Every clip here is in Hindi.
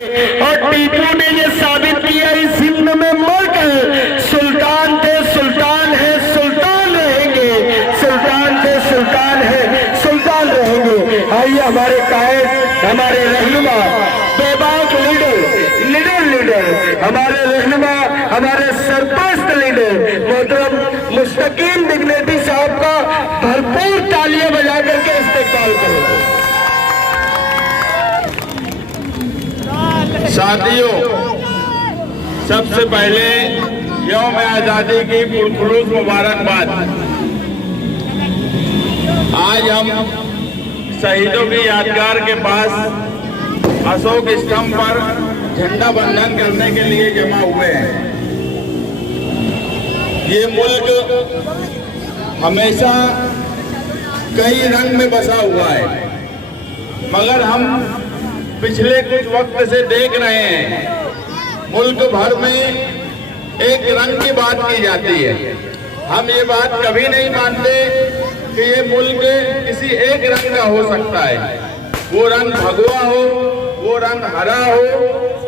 और टीपू ने ये साबित किया इस हिंद में मुल्क सुल्तान थे, सुल्तान है, सुल्तान रहेंगे, सुल्तान थे, सुल्तान है, सुल्तान रहेंगे। आइए हमारे कायद, हमारे रहनुमा, बेबाक लीडर, हमारे रहनुमा, हमारे सरपरस्त लीडर मोहतरम मुस्तकीम दिग्नेटी साहब का भरपूर तालियां बजा करके इस्तेकबाल करें। साथियों, सबसे पहले यौम आजादी की पुरखुलूस मुबारकबाद। आज हम शहीदों की यादगार के पास अशोक स्तंभ पर झंडा बंधन करने के लिए जमा हुए हैं। ये मुल्क हमेशा कई रंग में बसा हुआ है, मगर हम पिछले कुछ वक्त से देख रहे हैं मुल्क भर में एक रंग की बात की जाती है। हम ये बात कभी नहीं मानते कि ये मुल्क किसी एक रंग का हो सकता है। वो रंग भगवा हो, वो रंग हरा हो,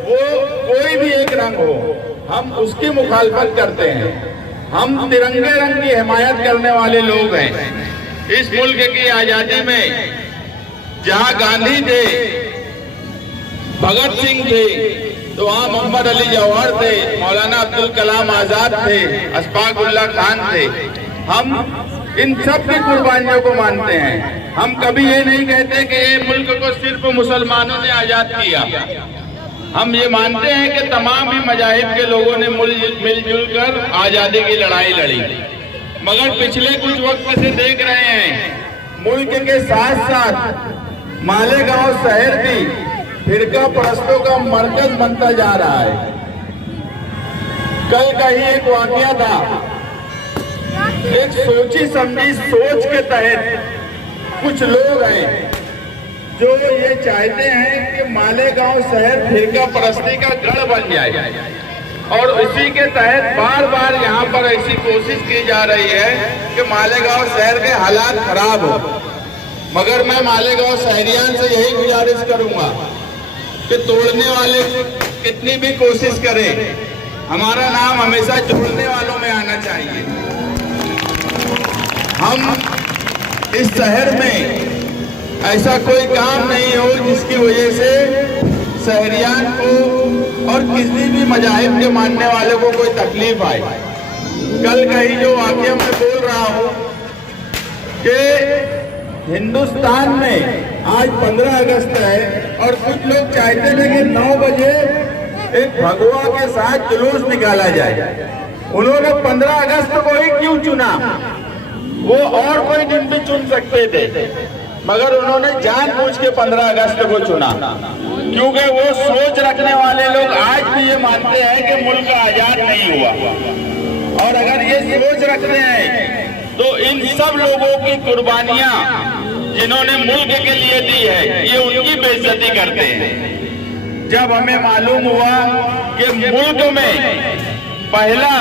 वो कोई भी एक रंग हो, हम उसकी मुखालफत करते हैं। हम तिरंगे रंग की हिमायत करने वाले लोग हैं। इस मुल्क की आजादी में जहां गांधी थे, भगत सिंह थे, तो वहाँ मोहम्मद अली जौहर थे, मौलाना अब्दुल कलाम आजाद थे, अशफाक उल्लाह खान थे। हम इन सब की कुर्बानियों को मानते हैं। हम कभी ये नहीं कहते कि ये मुल्क को सिर्फ मुसलमानों ने आजाद किया। हम ये मानते हैं कि तमाम ही मजाहिब के लोगों ने मिलजुल कर आजादी की लड़ाई लड़ी। मगर पिछले कुछ वक्त से देख रहे हैं मुल्क के साथ साथ मालेगांव शहर भी फिरका परस्तों का मरकज बनता जा रहा है। कल का ही एक वाकया था। एक सोची समझी सोच के तहत कुछ लोग हैं जो ये चाहते हैं कि मालेगांव शहर फिरका परस्ती का गढ़ बन जाए, और इसी के तहत बार बार यहाँ पर ऐसी कोशिश की जा रही है कि मालेगांव शहर के हालात खराब हो। मगर मैं मालेगांव शहरियान से यही गुजारिश करूंगा कि तोड़ने वाले कितनी भी कोशिश करें, हमारा नाम हमेशा जोड़ने वालों में आना चाहिए। हम इस शहर में ऐसा कोई काम नहीं हो जिसकी वजह से शहरियान को और किसी भी मजाहिब के मानने वाले को कोई तकलीफ आए। कल का ही जो वाकया मैं बोल रहा हूँ कि हिंदुस्तान में आज 15 अगस्त है और कुछ लोग चाहते थे कि 9 बजे एक भगवा के साथ जुलूस निकाला जाए। उन्होंने 15 अगस्त को ही क्यों चुना? वो और कोई दिन भी चुन सकते थे, मगर उन्होंने जानबूझ के 15 अगस्त को चुना, क्योंकि वो सोच रखने वाले लोग आज भी ये मानते हैं कि मुल्क आजाद नहीं हुआ। और अगर ये सोच रखते हैं तो इन सब लोगों की कुर्बानियां जिन्होंने मुल्क के लिए दी है, ये उनकी बेइज्जती करते हैं। जब हमें मालूम हुआ कि मुल्क में पहला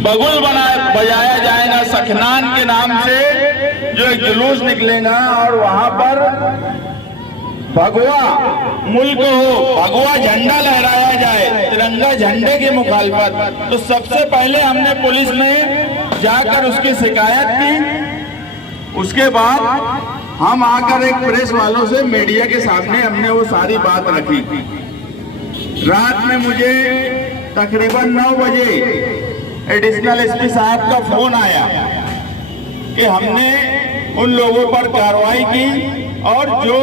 बगुल बजाया जाएगा सखनान के नाम से, जो एक जुलूस निकलेगा और वहां पर भगवा मुल्क हो, भगवा झंडा लहराया जाए, तिरंगा झंडे की मुखालफत, तो सबसे पहले हमने पुलिस में जाकर उसकी शिकायत की। उसके बाद हम आकर एक प्रेस वालों से मीडिया के सामने हमने वो सारी बात रखी। रात में मुझे तकरीबन 9 बजे एडिशनल एसपी साहब का फोन आया कि हमने उन लोगों पर कार्रवाई की और जो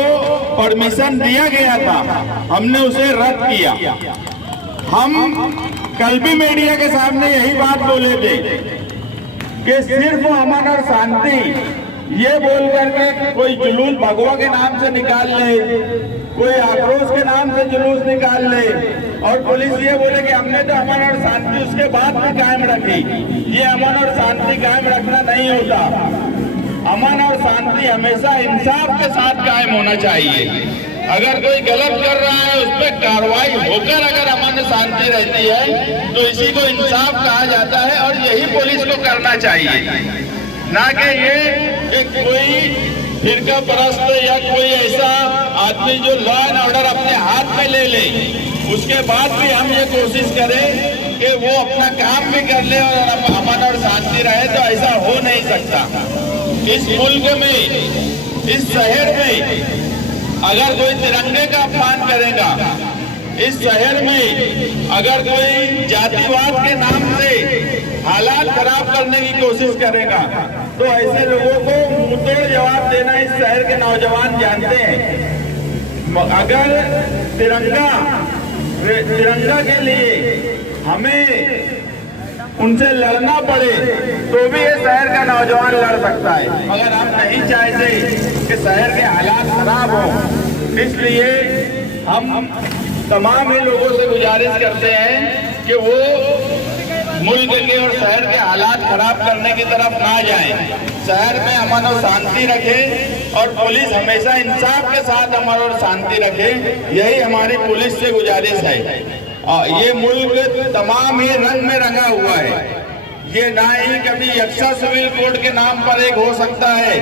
परमिशन दिया गया था हमने उसे रद्द किया। हम कल भी मीडिया के सामने यही बात बोले थे कि सिर्फ अमन और शांति ये बोल करके कोई जुलूस भगवा के नाम से निकाल ले, कोई आक्रोश के नाम से जुलूस निकाल ले, और पुलिस ये बोले कि हमने तो अमन और शांति उसके बाद भी कायम रखी। ये अमन और शांति कायम रखना नहीं होता। अमन और शांति हमेशा इंसाफ के साथ कायम होना चाहिए। अगर कोई गलत कर रहा है उस पर कार्रवाई होकर अगर अमन शांति रहती है तो इसी को इंसाफ कहा जाता है, और यही पुलिस को करना चाहिए, ना कि ये कोई फिरका परस्त या कोई ऐसा आदमी जो लॉ एंड ऑर्डर अपने हाथ में ले ले, उसके बाद भी हम ये कोशिश करें कि वो अपना काम भी कर ले और अमन और शांति रहे, तो ऐसा हो नहीं सकता। इस मुल्क में, इस शहर में अगर कोई तिरंगे का अपमान करेगा, इस शहर में अगर कोई जातिवाद के नाम से हालात खराब करने की कोशिश करेगा, तो ऐसे लोगों को मुंहतोड़ जवाब देना इस शहर के नौजवान जानते हैं। अगर तिरंगा के लिए हमें उनसे लड़ना पड़े तो भी ये शहर का नौजवान लड़ सकता है, मगर हम नहीं चाहते कि शहर के हालात खराब हो। इसलिए हम तमाम ही लोगों से गुजारिश करते हैं कि वो मुल्क के और शहर के हालात खराब करने की तरफ ना जाएं, शहर में अमन और शांति रखें और पुलिस हमेशा इंसाफ के साथ अमन और शांति रखे। यही हमारी पुलिस से गुजारिश है। ये मुल्क तमाम ही रंग में रंगा हुआ है। ये ना ही कभी यक्सा सिविल कोड के नाम पर एक हो सकता है,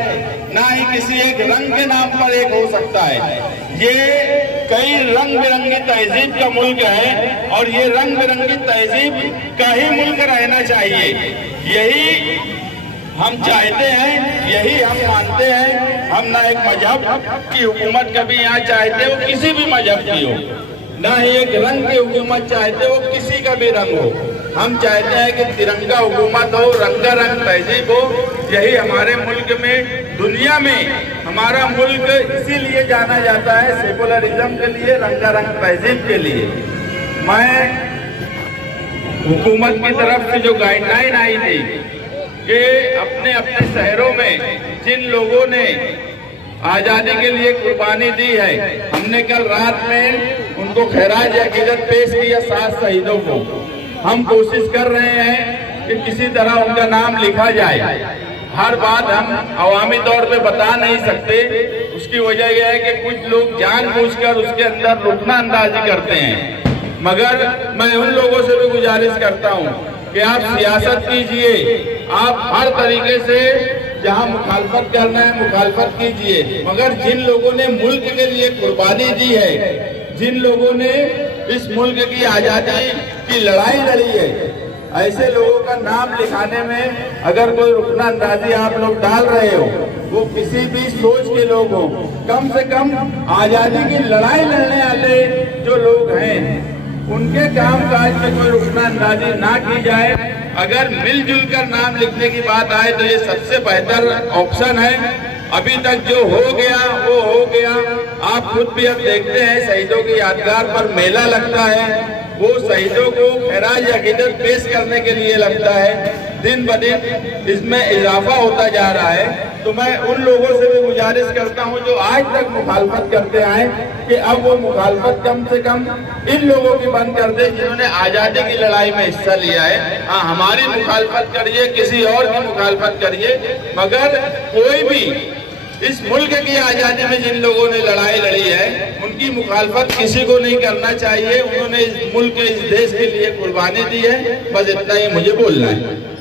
ना ही किसी एक रंग के नाम पर एक हो सकता है। ये कई रंग बिरंगी तहजीब का मुल्क है और ये रंग बिरंगी तहजीब का ही मुल्क रहना चाहिए। यही हम चाहते हैं, यही हम मानते हैं। हम ना एक मजहब की हुकूमत कभी यहाँ चाहते हो किसी भी मजहब की हो, ना ही एक रंग की हुकूमत चाहते हो किसी का भी रंग हो। हम चाहते हैं कि तिरंगा हुकूमत हो, रंगारंग तहजीब हो। यही हमारे मुल्क में, दुनिया में हमारा मुल्क इसीलिए जाना जाता है, सेकुलरिज्म के लिए, रंगारंग तहजीब के लिए। मैं हुकूमत की तरफ से जो गाइडलाइन आई थी कि अपने अपने शहरों में जिन लोगों ने आजादी के लिए कुर्बानी दी है, हमने कल रात में उनको खैराज अकीदत पेश किया 7 शहीदों को। हम कोशिश कर रहे हैं कि किसी तरह उनका नाम लिखा जाए। हर बात हम अवामी तौर पे बता नहीं सकते, उसकी वजह यह है कि कुछ लोग जानबूझकर उसके अंदर रुकना अंदाजी करते हैं। मगर मैं उन लोगों से भी गुजारिश करता हूं कि आप सियासत कीजिए, आप हर तरीके से जहां मुखालफत करना है मुखालफत कीजिए, मगर जिन लोगों ने मुल्क के लिए कुर्बानी दी है, जिन लोगों ने इस मुल्क की आजादी की लड़ाई लड़ी है, ऐसे लोगों का नाम लिखाने में अगर कोई रुकना अंदाजी आप लोग डाल रहे हो, वो किसी भी सोच के लोग हो, कम से कम आजादी की लड़ाई लड़ने वाले जो लोग हैं उनके काम काज में कोई रुकना अंदाजी ना की जाए। अगर मिलजुल कर नाम लिखने की बात आए तो ये सबसे बेहतर ऑप्शन है। अभी तक जो हो गया वो हो गया। आप खुद भी अब देखते हैं शहीदों की यादगार पर मेला लगता है, वो शहीदों को खैराज अकीदत पेश करने के लिए लगता है। दिन ब दिन इसमें इजाफा होता जा रहा है। तो मैं उन लोगों से भी गुजारिश करता हूं जो आज तक मुखालफत करते आए कि अब वो मुखालफत कम से कम इन लोगों की बंद कर दे जिन्होंने आजादी की लड़ाई में हिस्सा लिया है। हाँ, हमारी मुखालफत करिए, किसी और की मुखालफत करिए, मगर कोई भी इस मुल्क की आजादी में जिन लोगों ने लड़ाई लड़ी है उनकी मुखालफत किसी को नहीं करना चाहिए। उन्होंने इस मुल्क, इस देश के लिए कुर्बानी दी है। बस इतना ही मुझे बोलना है।